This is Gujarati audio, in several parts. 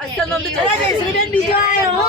અસલ નામ તો જયશ્રીબેન બીજો આયો હો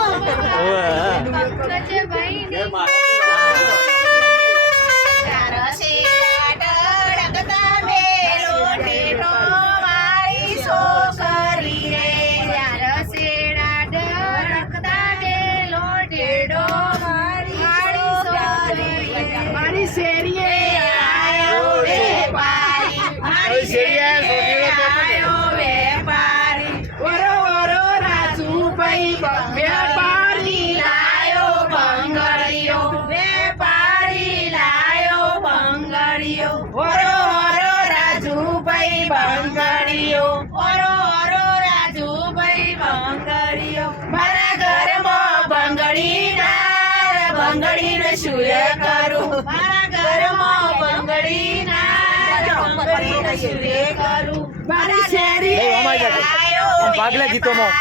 શુએ કરું મારા ઘરમાં બંગડી ના શુએ કરું મારી શેરી આયો ભાગલે ગીતોમાં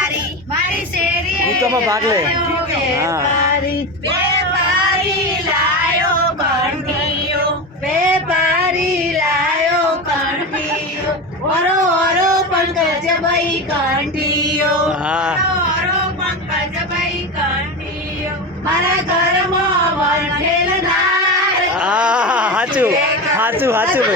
મારી શેરી ગીતોમાં ભાગલે વેપારી લાયો કંઠીયો વેપારી લાયો કંઠીયો ઓરો ઓરો પંકજભાઈ કંઠીયો ઓરો પંકજભાઈ કંઠીયો મારા ઘરમાં વંઠેલ નાર હાચું હાચું હાચું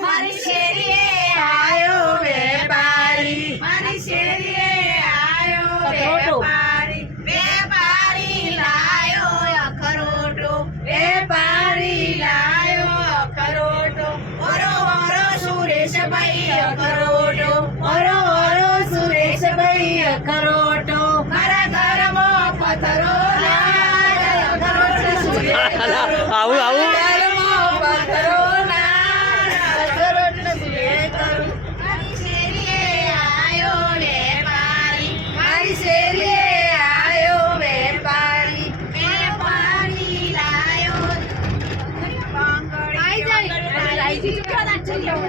મારી શેરીએ આયો વેપારી મારી શેરીએ આયો વેપારી વેપારી લાયો અખરોટો વેપારી લાયો અખરોટો ઓરો ઓરો સુરેશભાઈ અખરોટો ઓરો ઓરો સુરેશભાઈ અખરોટો મારા ઘરમાં પથરો આવું આવું I